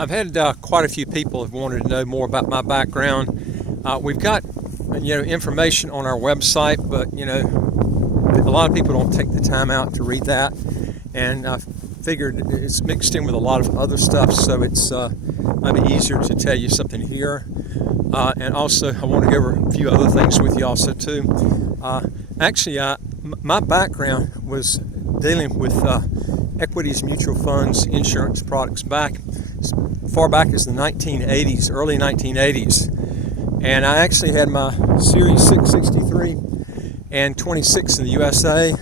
I've had quite a few people have wanted to know more about my background. We've got information on our website, but a lot of people don't take the time out to read that, and I figured it's mixed in with a lot of other stuff, so it's might be easier to tell you something here. And also, I want to go over a few other things with you also too. My background was dealing with equities, mutual funds, insurance products back as far back as the 1980s, early 1980s. And I actually had my Series 663 and 26 in the USA,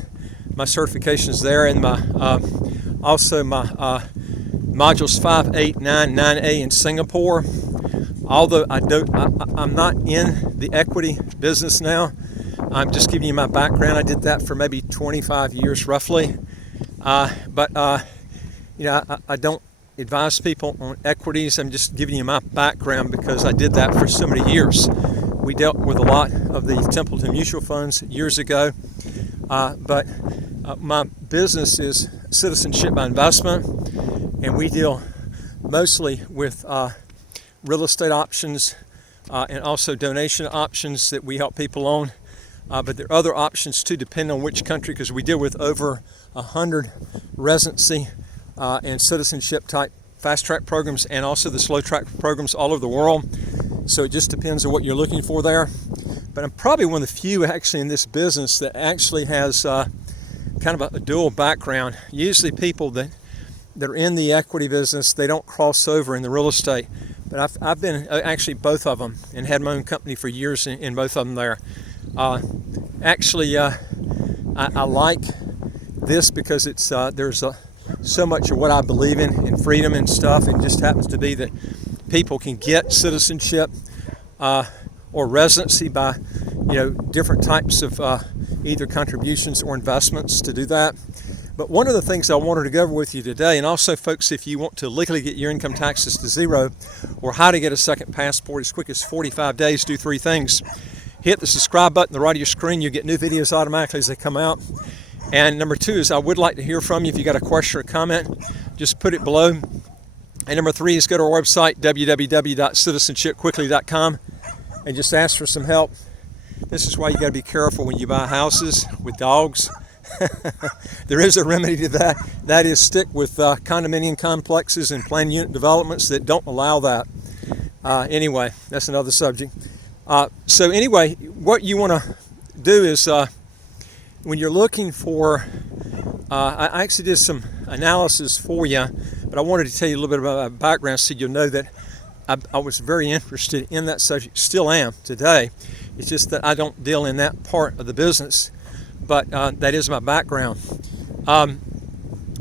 my certifications there, and my also my modules 5, 8, 9, 9A in Singapore. Although I'm not in the equity business now, I'm just giving you my background. I did that for maybe 25 years roughly. I don't advise people on equities. I'm just giving you my background because I did that for so many years. We dealt with a lot of the Templeton mutual funds years ago, but my business is citizenship by investment, and we deal mostly with real estate options and also donation options that we help people on. But there are other options too, depending on which country, because we deal with over 100 residency and citizenship type fast track programs, and also the slow track programs all over the world. So it just depends on what you're looking for there. But I'm probably one of the few actually in this business that actually has kind of a dual background. Usually people that are in the equity business, they don't cross over in the real estate. But I've been actually both of them and had my own company for years in both of them there. I like this because it's there's so much of what I believe in freedom and stuff. It just happens to be that people can get citizenship or residency by different types of either contributions or investments to do that. But one of the things I wanted to go over with you today, and also folks, if you want to legally get your income taxes to zero, or how to get a second passport as quick as 45 days, do three things. Hit the subscribe button on the right of your screen. You'll get new videos automatically as they come out. And number two is I would like to hear from you. If you got a question or comment, just put it below. And number three is go to our website, www.citizenshipquickly.com, and just ask for some help. This is why you got to be careful when you buy houses with dogs. There is a remedy to that. That is stick with condominium complexes and planned unit developments that don't allow that. Anyway, that's another subject. So anyway, what you want to do is when you're looking for, I actually did some analysis for you, but I wanted to tell you a little bit about my background so you'll know that I was very interested in that subject, still am today. It's just that I don't deal in that part of the business, but that is my background. I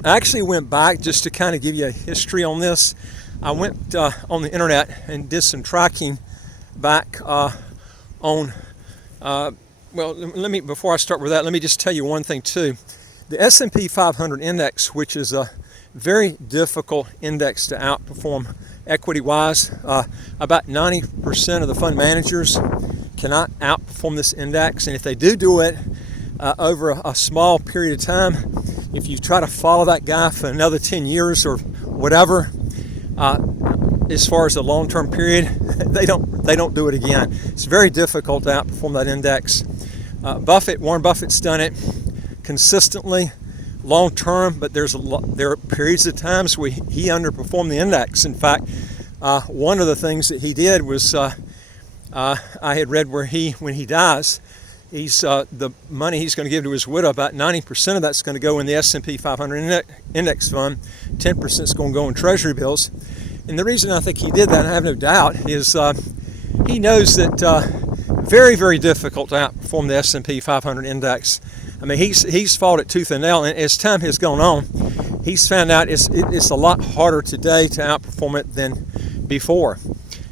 actually went back just to kind of give you a history on this. I went on the internet and did some tracking back on before I start with that, let me just tell you one thing too. The S&P 500 index, which is a very difficult index to outperform equity wise, about 90% of the fund managers cannot outperform this index, and if they do it over a small period of time, if you try to follow that guy for another 10 years or whatever, as far as the long-term period, they don't do it again. It's very difficult to outperform that index. Warren Buffett's done it consistently, long-term, but there are periods of times where he underperformed the index. In fact, one of the things that he did was, I had read where when he dies, the money he's going to give to his widow, about 90% of that's going to go in the S&P 500 index fund, 10% is going to go in treasury bills. And the reason I think he did that, and I have no doubt, is he knows that very, very difficult to outperform the S&P 500 index. I mean, he's fought it tooth and nail, and as time has gone on, he's found out it's a lot harder today to outperform it than before.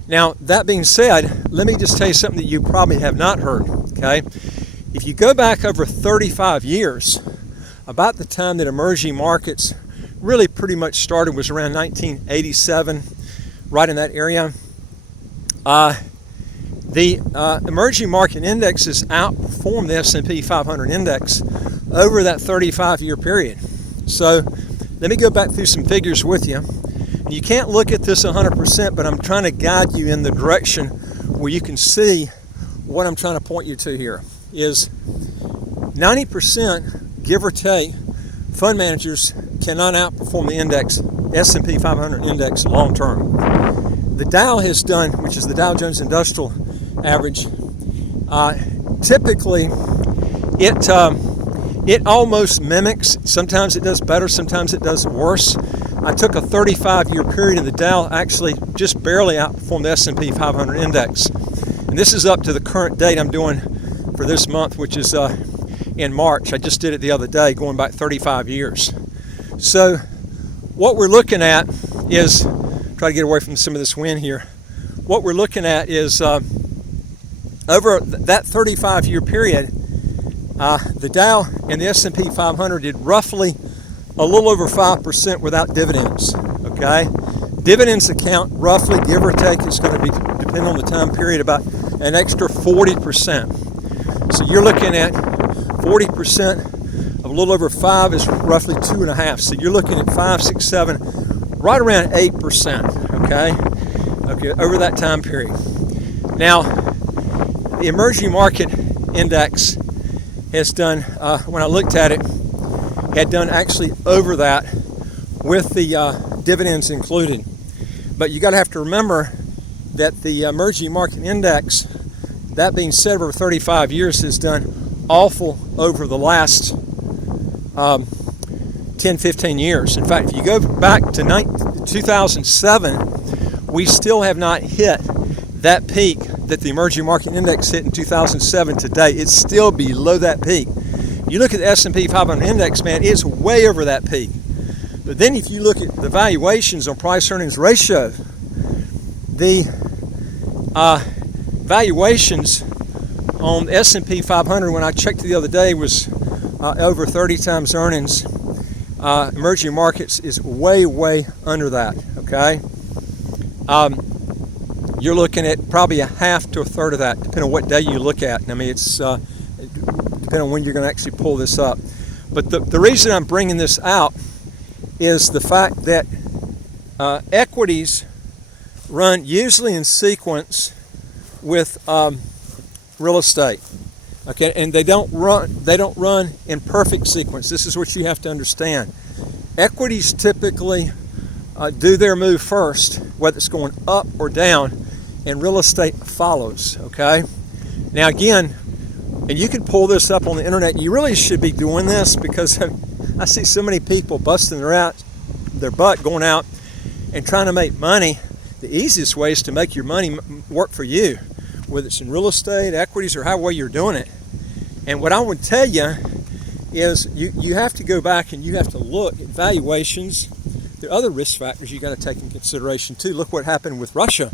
Now, that being said, let me just tell you something that you probably have not heard, okay? If you go back over 35 years, about the time that emerging markets really pretty much started was around 1987, right in that area. The emerging market indexes outperformed the S&P 500 index over that 35-year period. So let me go back through some figures with you. You can't look at this 100%, but I'm trying to guide you in the direction where you can see what I'm trying to point you to here is 90%, give or take, fund managers cannot outperform the index, S&P 500 index long term. The Dow has done, which is the Dow Jones Industrial Average, typically it almost mimics. Sometimes it does better, sometimes it does worse. I took a 35-year period and the Dow actually just barely outperformed the S&P 500 index. And this is up to the current date I'm doing for this month, which is in March. I just did it the other day, going back 35 years. So what we're looking at is, try to get away from some of this wind here. What we're looking at is over that 35-year period, the Dow and the S&P 500 did roughly a little over 5% without dividends, okay? Dividends account roughly, give or take, it's going to be, depending on the time period, about an extra 40%. So you're looking at 40% of a little over 5 is roughly 2.5. So you're looking at 5, 6, 7, right around 8%, okay, over that time period. Now, the emerging market index has done, when I looked at it, had done actually over that with the dividends included. But you got to have to remember that the emerging market index, that being said, over 35 years, has done awful over the last 10, 15 years. In fact, if you go back to 2007, we still have not hit that peak that the emerging market index hit in 2007 today. It's still below that peak. You look at the S&P 500 index, man, it's way over that peak. But then if you look at the valuations on price-earnings ratio, the valuations on the S&P 500, when I checked the other day, was over 30 times earnings. Emerging markets is way, way under that, okay? You're looking at probably a half to a third of that, depending on what day you look at. I mean, it's depending on when you're going to actually pull this up. But the reason I'm bringing this out is the fact that equities run usually in sequence with real estate. Okay, and they don't run in perfect sequence. This is what you have to understand. Equities typically do their move first, whether it's going up or down, and real estate follows, okay? Now again, and you can pull this up on the internet. You really should be doing this because I see so many people busting their butt going out and trying to make money. The easiest way is to make your money work for you, whether it's in real estate, equities, or however you're doing it. And what I would tell you is you have to go back and you have to look at valuations. There are other risk factors you got to take in consideration too. Look what happened with Russia.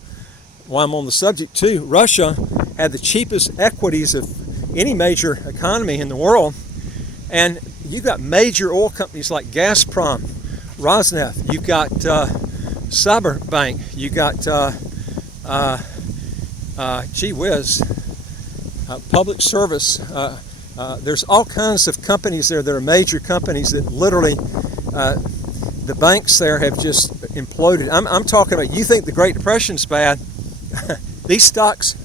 While I'm on the subject too, Russia had the cheapest equities of any major economy in the world, and you've got major oil companies like Gazprom, Rosneft, you've got Cyberbank, you've got gee whiz, public service. There's all kinds of companies there that are major companies that literally the banks there have just imploded. I'm talking about, you think the Great Depression's bad. These stocks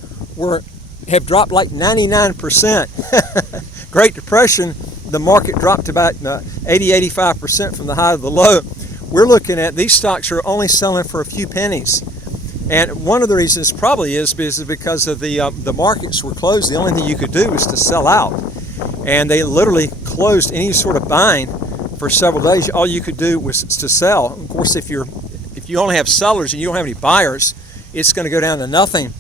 have dropped like 99%. Great Depression, the market dropped about 80-85% from the high to the low. We're looking at these stocks are only selling for a few pennies. And one of the reasons probably is because of the markets were closed. The only thing you could do was to sell out. And they literally closed any sort of buying for several days. All you could do was to sell. Of course, if you only have sellers and you don't have any buyers, it's going to go down to nothing.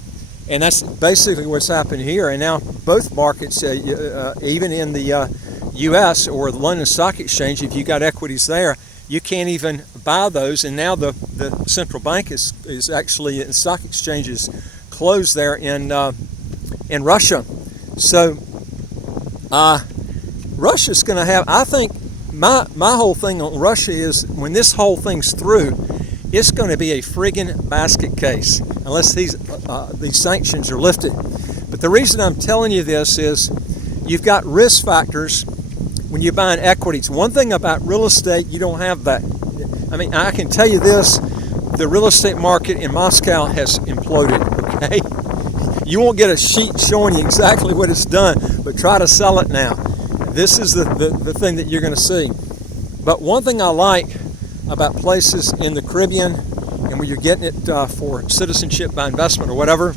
And that's basically what's happened here. And now both markets, even in the U.S. or the London Stock Exchange, if you got equities there, you can't even buy those. And now the central bank is actually, the stock exchanges closed there in Russia. So Russia's going to have, I think, my whole thing on Russia is when this whole thing's through, it's going to be a friggin' basket case unless these sanctions are lifted. But the reason I'm telling you this is you've got risk factors when you're buying equities. One thing about real estate, you don't have that. I mean, I can tell you this, the real estate market in Moscow has imploded, okay? You won't get a sheet showing you exactly what it's done, but try to sell it now. This is the thing that you're going to see. But one thing I like about places in the Caribbean, and when you're getting it for citizenship by investment or whatever,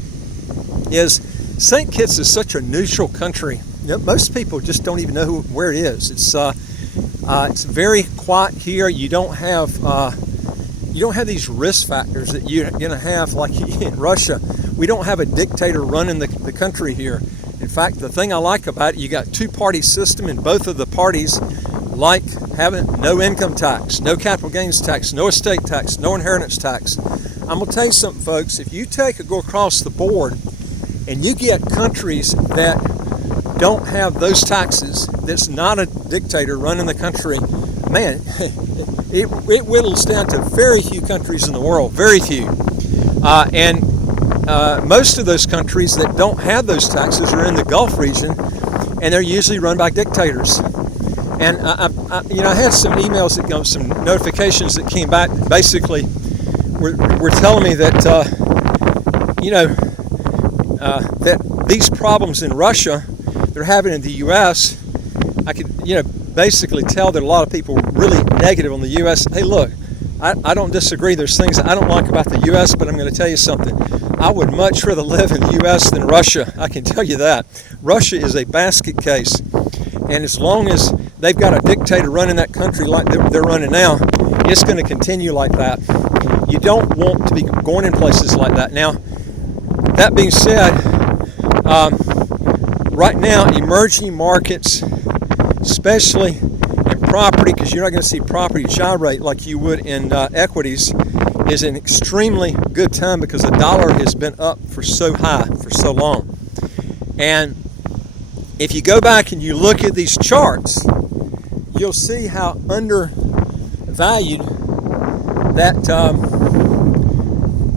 is St. Kitts is such a neutral country. You know, most people just don't even know where it is. It's very quiet here. You don't have these risk factors that you're going to have like in Russia. We don't have a dictator running the country here. In fact, the thing I like about it, you got two-party system, and both of the parties like having no income tax, no capital gains tax, no estate tax, no inheritance tax. I'm going to tell you something, folks. If you go across the board and you get countries that don't have those taxes, that's not a dictator running the country, man, it whittles down to very few countries in the world, very few. And most of those countries that don't have those taxes are in the Gulf region, and they're usually run by dictators. And I had some emails some notifications that came back. Basically, were telling me that that these problems in Russia they're having in the U.S. I could basically tell that a lot of people were really negative on the U.S. Hey, look, I don't disagree. There's things I don't like about the U.S., but I'm going to tell you something. I would much rather live in the U.S. than Russia. I can tell you that. Russia is a basket case. And as long as they've got a dictator running that country like they're running now, it's going to continue like that. You don't want to be going in places like that. Now, that being said, right now, emerging markets, especially in property, because you're not going to see property gyrate like you would in equities, is an extremely good time because the dollar has been up for so high for so long. And if you go back and you look at these charts, you'll see how undervalued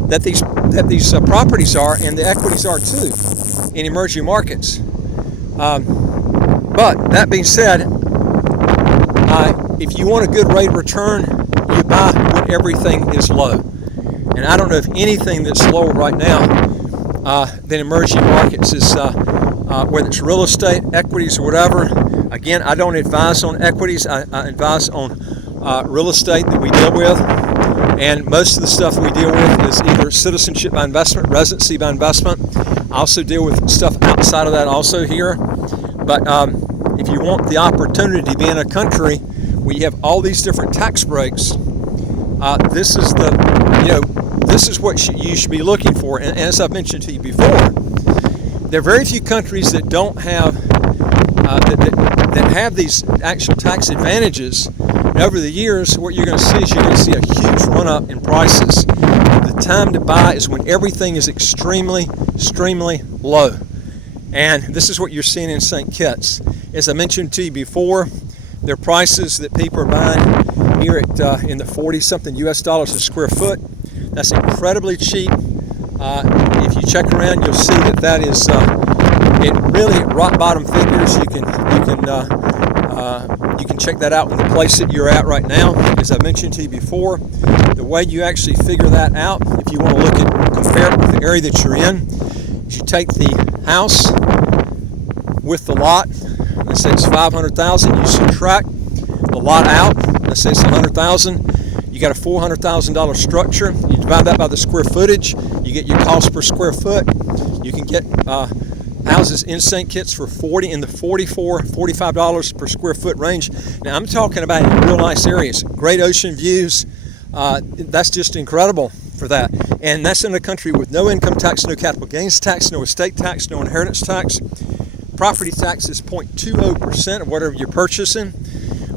that these properties are, and the equities are too in emerging markets. But that being said, if you want a good rate of return, you buy when everything is low. And I don't know if anything that's lower right now than emerging markets is whether it's real estate, equities, or whatever. Again, I don't advise on equities. I advise on real estate that we deal with. And most of the stuff we deal with is either citizenship by investment, residency by investment. I also deal with stuff outside of that also here. But if you want the opportunity to be in a country where you have all these different tax breaks, this is what you should be looking for. And as I've mentioned to you before, there are very few countries that don't have that have these actual tax advantages. And over the years, what you're going to see is you're going to see a huge run-up in prices. The time to buy is when everything is extremely low. And this is what you're seeing in St. Kitts. As I mentioned to you before, there are prices that people are buying here at in the 40-something US dollars a square foot. That's incredibly cheap. If you check around, you'll see that is it really rock bottom figures. You can check that out in the place that you're at right now. As I mentioned to you before, the way you actually figure that out, if you want to compare it with the area that you're in, is you take the house with the lot. Let's say it's 500,000. You subtract the lot out. Let's say it's 100,000. You got a $400,000 structure. You divide that by the square footage. You get your cost per square foot. You can get houses in St. Kitts for $45 per square foot range. Now I'm talking about in real nice areas, great ocean views. That's just incredible for that. And that's in a country with no income tax, no capital gains tax, no estate tax, no inheritance tax. Property tax is 0.20% of whatever you're purchasing,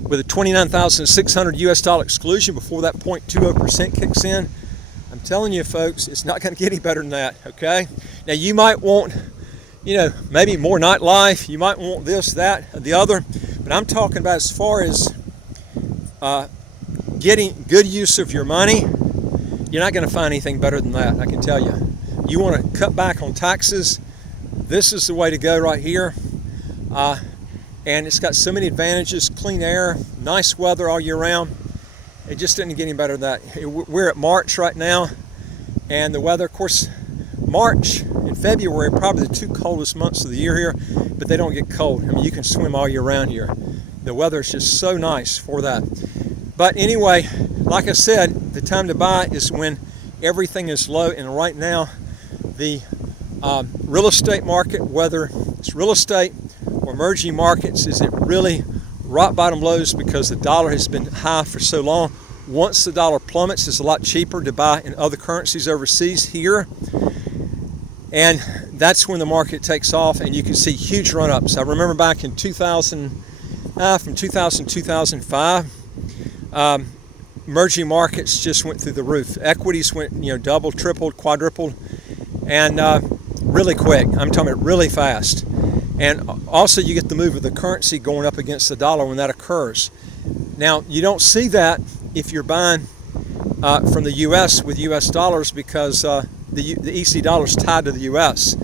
with a $29,600 US dollar exclusion before that 0.20% kicks in. I'm telling you, folks, it's not going to get any better than that. Okay. Now you might want, maybe more nightlife. You might want this, that, or the other. But I'm talking about as far as getting good use of your money, you're not going to find anything better than that, I can tell you. You want to cut back on taxes, this is the way to go right here. And it's got so many advantages: clean air, nice weather all year round. It just didn't get any better than that. We're at March right now, and the weather, of course, March and February are probably the two coldest months of the year here, but they don't get cold. I mean, you can swim all year round here. The weather is just so nice for that. But anyway, like I said, the time to buy is when everything is low, and right now the real estate market, whether it's real estate or emerging markets, is at really rock bottom lows because the dollar has been high for so long. Once the dollar plummets, it's a lot cheaper to buy in other currencies overseas here, and that's when the market takes off and you can see huge run-ups. I remember back in 2000, from 2000 to 2005, emerging markets just went through the roof. Equities went, doubled, tripled, quadrupled, and really quick. I'm talking about really fast. And also you get the move of the currency going up against the dollar when that occurs. Now, you don't see that if you're buying from the U.S. with U.S. dollars, because the EC dollar is tied to the U.S.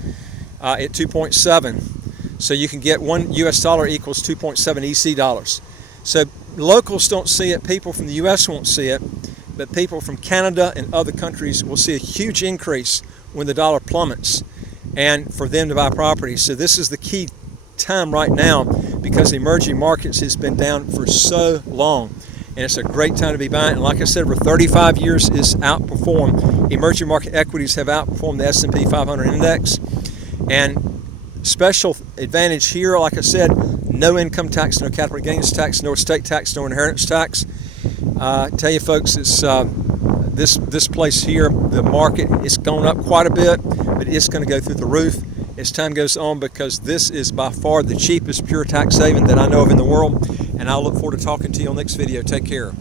At 2.7. So you can get one U.S. dollar equals 2.7 EC dollars. So locals don't see it, people from the U.S. won't see it, but people from Canada and other countries will see a huge increase when the dollar plummets, and for them to buy property. So this is the key time right now, because the emerging markets has been down for so long, and it's a great time to be buying. And like I said, for 35 years it's outperformed. Emerging market equities have outperformed the S&P 500 index, and special advantage here, like I said, no income tax, no capital gains tax, no estate tax, no inheritance tax. I tell you folks, it's this place here, the market is going up quite a bit, but it's going to go through the roof as time goes on, because this is by far the cheapest pure tax haven that I know of in the world. And I look forward to talking to you on the next video. Take care.